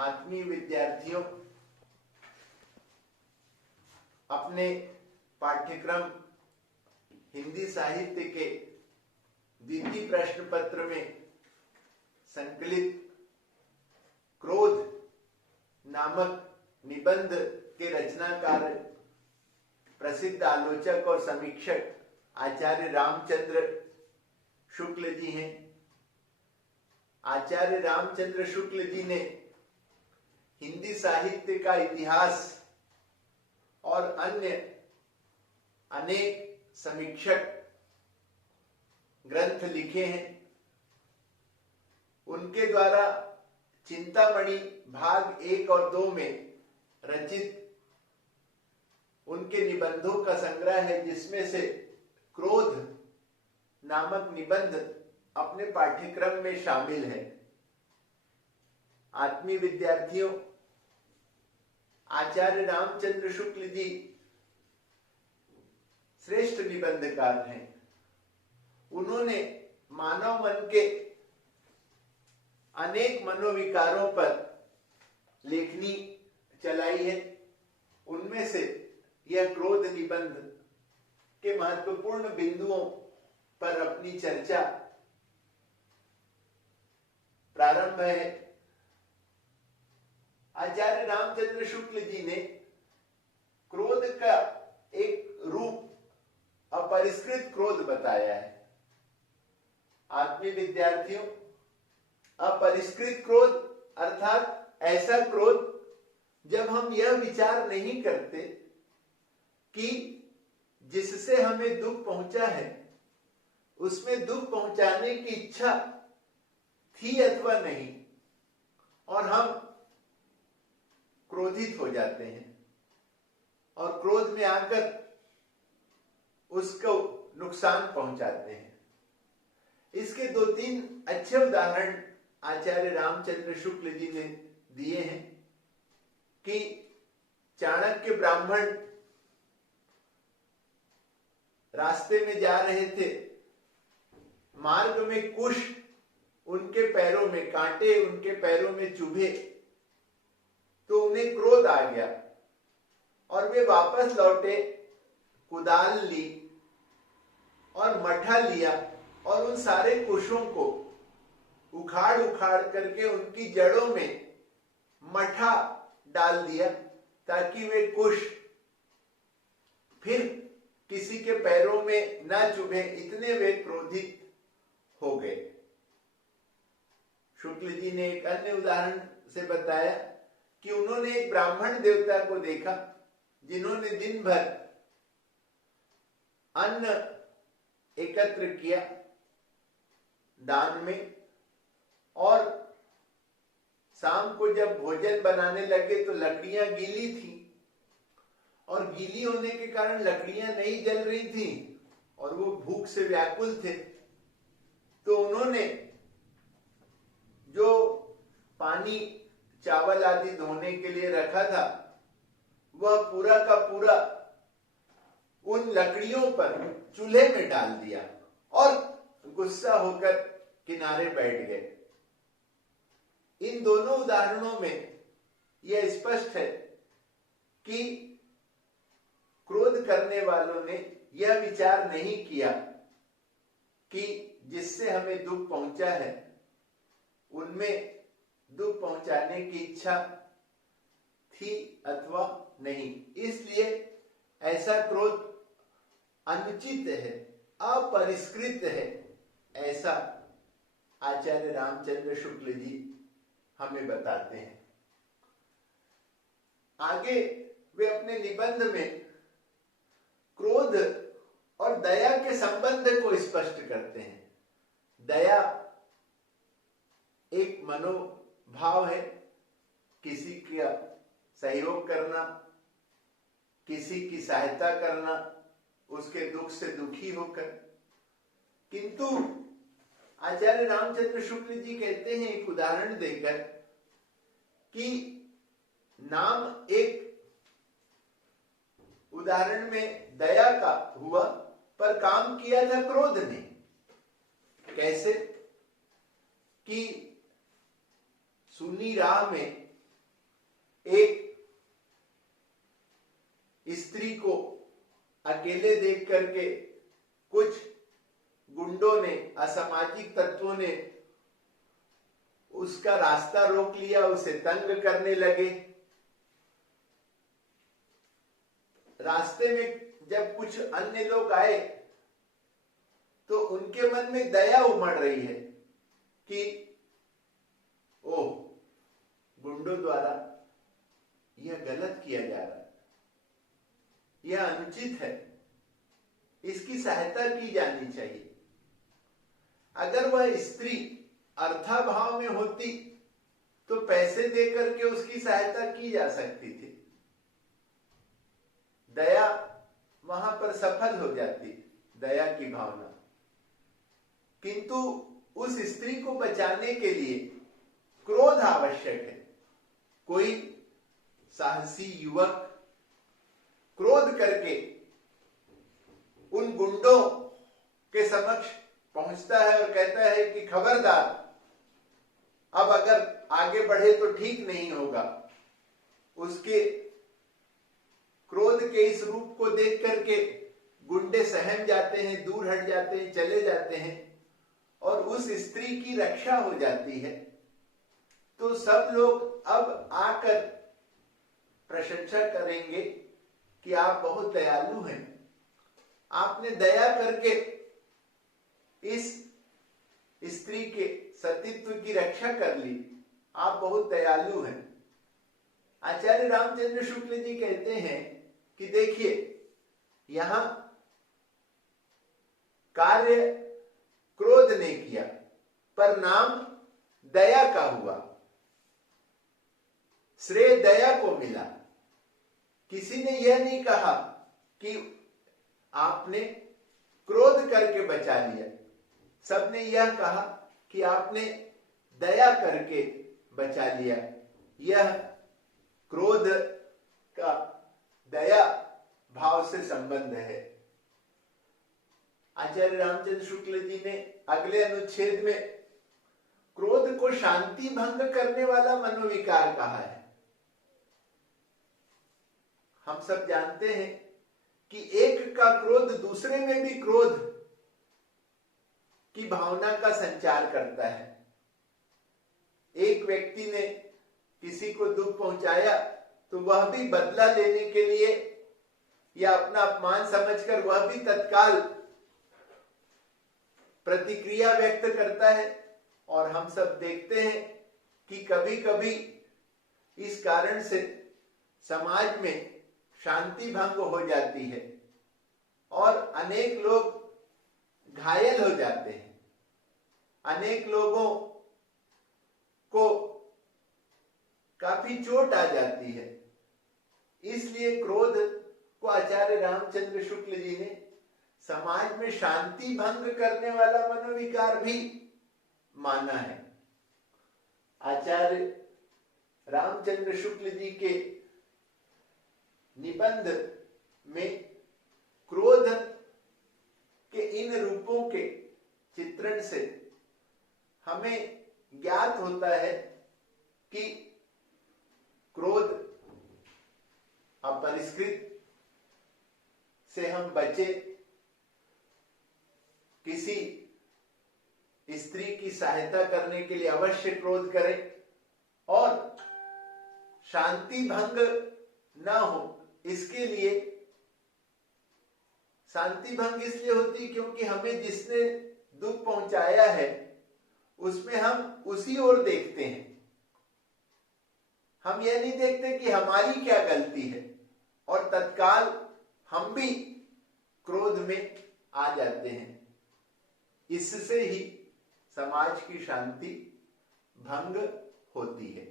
आत्मीय विद्यार्थियों, अपने पाठ्यक्रम हिंदी साहित्य के द्वितीय प्रश्न पत्र में संकलित क्रोध नामक निबंध के रचनाकार प्रसिद्ध आलोचक और समीक्षक आचार्य रामचंद्र शुक्ल जी हैं। आचार्य रामचंद्र शुक्ल जी ने हिंदी साहित्य का इतिहास और अन्य अनेक समीक्षक ग्रंथ लिखे हैं। उनके द्वारा चिंतामणि भाग 1 और 2 में रचित उनके निबंधों का संग्रह है, जिसमें से क्रोध नामक निबंध अपने पाठ्यक्रम में शामिल है। आत्मीय विद्यार्थियों, आचार्य रामचंद्र शुक्ल जी श्रेष्ठ निबंधकार हैं। उन्होंने मानव मन के अनेक मनोविकारों पर लेखनी चलाई है। उनमें से यह क्रोध निबंध के महत्वपूर्ण बिंदुओं पर अपनी चर्चा प्रारंभ है। आचार्य रामचंद्र शुक्ल जी ने क्रोध का एक रूप अपरिष्कृत क्रोध बताया है। आत्मीय विद्यार्थियों, अपरिष्कृत क्रोध अर्थात ऐसा क्रोध जब हम यह विचार नहीं करते कि जिससे हमें दुख पहुंचा है उसमें दुख पहुंचाने की इच्छा थी अथवा नहीं, और हम क्रोधित हो जाते हैं और क्रोध में आकर उसको नुकसान पहुंचाते हैं। इसके 2-3 अच्छे उदाहरण आचार्य रामचंद्र शुक्ल जी ने दिए हैं कि चाणक्य ब्राह्मण रास्ते में जा रहे थे, मार्ग में कुश उनके पैरों में, कांटे उनके पैरों में चुभे तो उन्हें क्रोध आ गया और वे वापस लौटे, कुदाल ली और मठा लिया और उन सारे कुशों को उखाड़ उखाड़ करके उनकी जड़ों में मठा डाल दिया ताकि वे कुश फिर किसी के पैरों में न चुभे। इतने वे क्रोधित हो गए। शुक्ल जी ने एक अन्य उदाहरण से बताया कि उन्होंने एक ब्राह्मण देवता को देखा जिन्होंने दिन भर अन्न एकत्र किया दान में, और शाम को जब भोजन बनाने लगे तो लकड़ियां गीली थी और गीली होने के कारण लकड़ियां नहीं जल रही थी और वो भूख से व्याकुल थे। तो उन्होंने जो पानी चावल आदि धोने के लिए रखा था वह पूरा का पूरा उन लकड़ियों पर चूल्हे में डाल दिया और गुस्सा होकर किनारे बैठ गए। इन दोनों उदाहरणों में यह स्पष्ट है कि क्रोध करने वालों ने यह विचार नहीं किया कि जिससे हमें दुख पहुंचा है उनमें दुख पहुंचाने की इच्छा थी अथवा नहीं, इसलिए ऐसा क्रोध अनुचित है, अपरिष्कृत है, ऐसा आचार्य रामचंद्र शुक्ल जी हमें बताते हैं। आगे वे अपने निबंध में क्रोध और दया के संबंध को स्पष्ट करते हैं। दया एक मनोभाव है, किसी का सहयोग करना, किसी की सहायता करना, उसके दुख से दुखी होकर। किंतु आचार्य रामचंद्र शुक्ल जी कहते हैं एक उदाहरण देकर कि नाम एक उदाहरण में दया का हुआ पर काम किया था क्रोध ने। कैसे कि सुनी राह में एक स्त्री को अकेले देख करके कुछ गुंडों ने, असामाजिक तत्वों ने उसका रास्ता रोक लिया, उसे तंग करने लगे। रास्ते में जब कुछ अन्य लोग आए तो उनके मन में दया उमड़ रही है कि ओह, गुंडों द्वारा यह गलत किया जा रहा है, यह अनुचित है, इसकी सहायता की जानी चाहिए। अगर वह स्त्री अर्थाभाव में होती तो पैसे देकर के उसकी सहायता की जा सकती थी, दया वहां पर सफल हो जाती, दया की भावना। किंतु उस स्त्री को बचाने के लिए क्रोध आवश्यक है। कोई साहसी युवक क्रोध करके उन गुंडों के समक्ष पहुंचता है और कहता है कि खबरदार, अब अगर आगे बढ़े तो ठीक नहीं होगा। उसके क्रोध के इस रूप को देख करके गुंडे सहम जाते हैं, दूर हट जाते हैं, चले जाते हैं और उस स्त्री की रक्षा हो जाती है। तो सब लोग अब आकर प्रशंसा करेंगे कि आप बहुत दयालु हैं, आपने दया करके इस स्त्री के सतीत्व की रक्षा कर ली, आप बहुत दयालु हैं। आचार्य रामचंद्र शुक्ल जी कहते हैं कि देखिए, यहां कार्य क्रोध ने किया, परिणाम दया का हुआ, श्रेय दया को मिला। किसी ने यह नहीं कहा कि आपने क्रोध करके बचा लिया, सबने यह कहा कि आपने दया करके बचा लिया। यह क्रोध का दया भाव से संबंध है। आचार्य रामचंद्र शुक्ल जी ने अगले अनुच्छेद में क्रोध को शांति भंग करने वाला मनोविकार कहा है। हम सब जानते हैं कि एक का क्रोध दूसरे में भी क्रोध की भावना का संचार करता है। एक व्यक्ति ने किसी को दुख पहुंचाया तो वह भी बदला लेने के लिए या अपना अपमान समझकर वह भी तत्काल प्रतिक्रिया व्यक्त करता है। और हम सब देखते हैं कि कभी कभी इस कारण से समाज में शांति भंग हो जाती है और अनेक लोग घायल हो जाते हैं, अनेक लोगों को काफी चोट आ जाती है। इसलिए क्रोध को आचार्य रामचंद्र शुक्ल जी ने समाज में शांति भंग करने वाला मनोविकार भी माना है। आचार्य रामचंद्र शुक्ल जी के निबंध में क्रोध के इन रूपों के चित्रण से हमें ज्ञात होता है कि क्रोध अपरिष्कृत से हम बचे, किसी स्त्री की सहायता करने के लिए अवश्य क्रोध करें और शांति भंग ना हो, इसके लिए शांति भंग इसलिए होती क्योंकि हमें जिसने दुख पहुंचाया है उसमें हम उसी ओर देखते हैं। हम यह नहीं देखते कि हमारी क्या गलती है और तत्काल हम भी क्रोध में आ जाते हैं। इससे ही समाज की शांति भंग होती है।